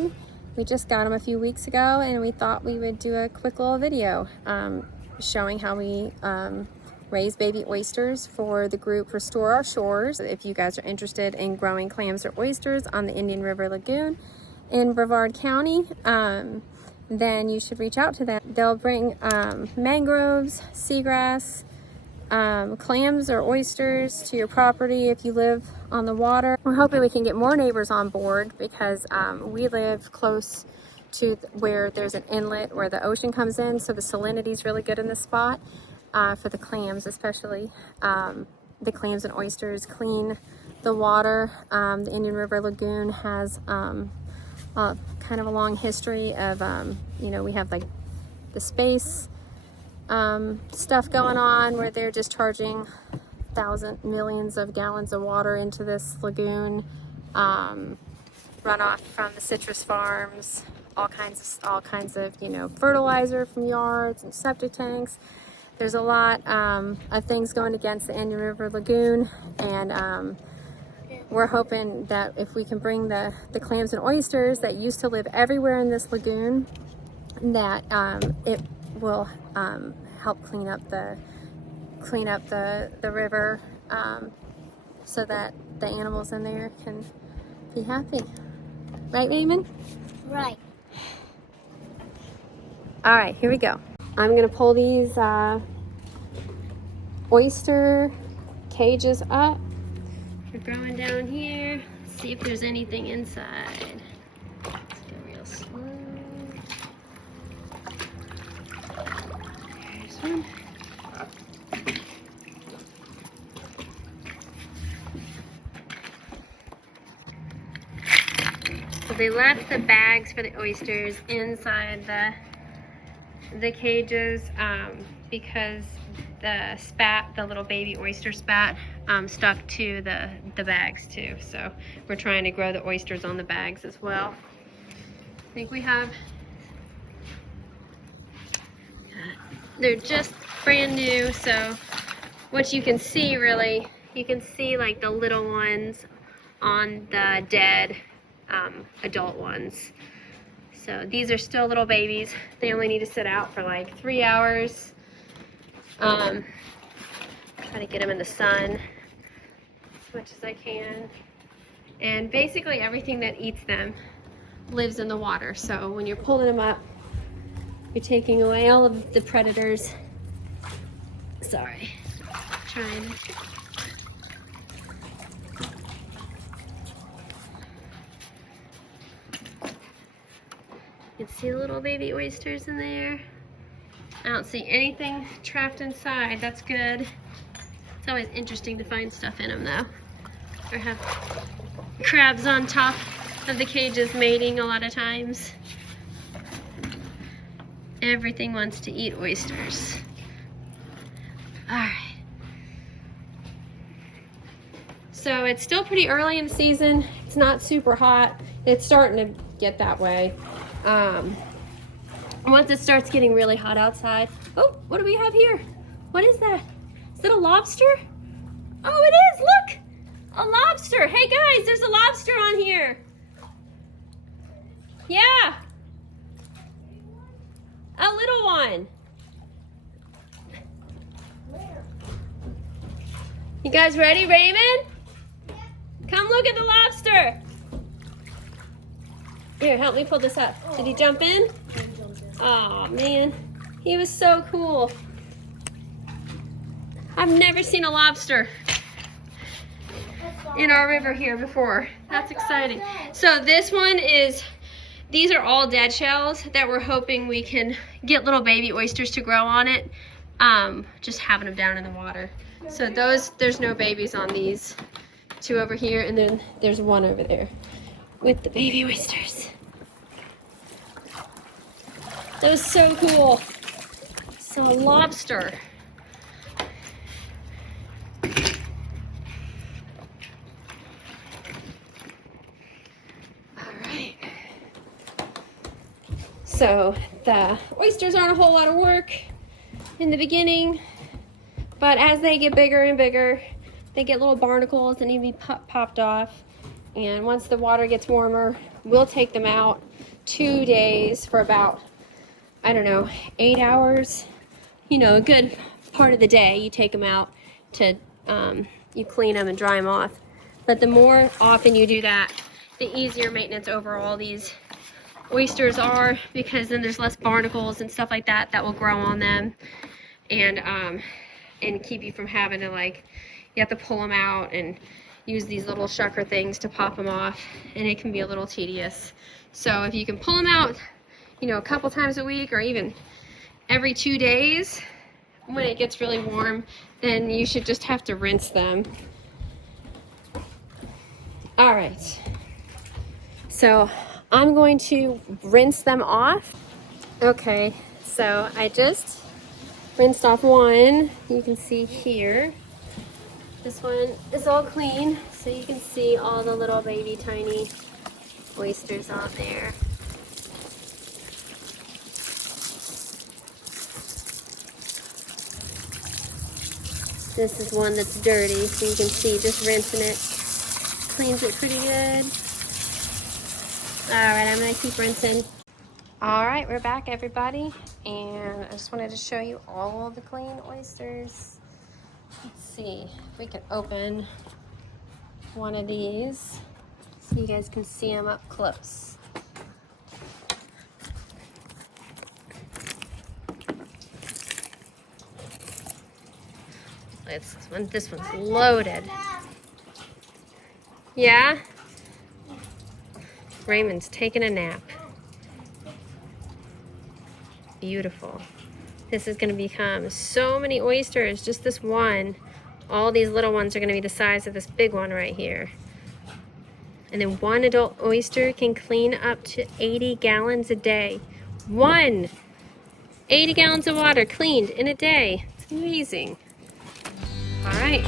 in. We just got them a few weeks ago, and we thought we would do a quick little video showing how we raise baby oysters for the group Restore Our Shores. If you guys are interested in growing clams or oysters on the Indian River Lagoon in Brevard County, then you should reach out to them. They'll bring mangroves, seagrass, clams or oysters to your property if you live on the water. We're hoping we can get more neighbors on board because we live close to where there's an inlet where the ocean comes in, so the salinity is really good in the spot for the clams, especially. The clams and oysters clean the water. The Indian River Lagoon has kind of a long history of, you know, we have like the space stuff going on where they're just charging millions of gallons of water into this lagoon, runoff from the citrus farms, all kinds of you know, fertilizer from yards and septic tanks. There's a lot of things going against the Indian River Lagoon, and we're hoping that if we can bring the clams and oysters that used to live everywhere in this lagoon, that it will help clean up the river, so that the animals in there can be happy. Right, Raymond? Right. All right, here we go. I'm gonna pull these oyster cages up. We're going down here. See if there's anything inside. Let's go real slow. There's one. So they left the bags for the oysters inside the cages because the spat, the little baby oyster spat, stuck to the bags too. So we're trying to grow the oysters on the bags as well. I think we have, they're just brand new, so what you can see really, you can see like the little ones on the dead adult ones. So these are still little babies. They only need to sit out for like 3 hours. Try to get them in the sun as much as I can. And basically everything that eats them lives in the water. So when you're pulling them up, you're taking away all of the predators. Sorry, trying. You can see little baby oysters in there. I don't see anything trapped inside. That's good. It's always interesting to find stuff in them though. Or have crabs on top of the cages mating a lot of times. Everything wants to eat oysters. Alright. So it's still pretty early in the season. It's not super hot. It's starting to get that way. Once it starts getting really hot outside. Oh, what do we have here? What is that? Is it a lobster? Oh, it is, look! A lobster. Hey guys, there's a lobster on here. Yeah. A little one. You guys ready, Raymond? Come look at the lobster. Here, help me pull this up. Did he jump in? Oh man, he was so cool. I've never seen a lobster in our river here before. That's exciting. So this one is, these are all dead shells that we're hoping we can get little baby oysters to grow on it. Just having them down in the water. So those, there's no babies on these two over here, and then there's one over there with the baby oysters. That was so cool. So a lobster. All right. So the oysters aren't a whole lot of work in the beginning, but as they get bigger and bigger, they get little barnacles that need to be popped off. And once the water gets warmer, we'll take them out 2 days for about, I don't know, 8 hours. You know, a good part of the day you take them out to, you clean them and dry them off. But the more often you do that, the easier maintenance overall these oysters are, because then there's less barnacles and stuff like that that will grow on them, and keep you from having to, like, you have to pull them out and use these little shucker things to pop them off, and it can be a little tedious. So if you can pull them out, you know, a couple times a week or even every 2 days when it gets really warm, then you should just have to rinse them. All right, so I'm going to rinse them off. Okay, so I just rinsed off one. You can see here. This one is all clean, so you can see all the little baby tiny oysters on there. This is one that's dirty, so you can see just rinsing it cleans it pretty good. All right, I'm gonna keep rinsing. All right, we're back, everybody, and I just wanted to show you all the clean oysters. Let's see if we can open one of these so you guys can see them up close. This one's loaded. Yeah? Raymond's taking a nap. Beautiful. This is going to become so many oysters, just this one. All these little ones are going to be the size of this big one right here. And then one adult oyster can clean up to 80 gallons a day. 80 gallons of water cleaned in a day. It's amazing. All right.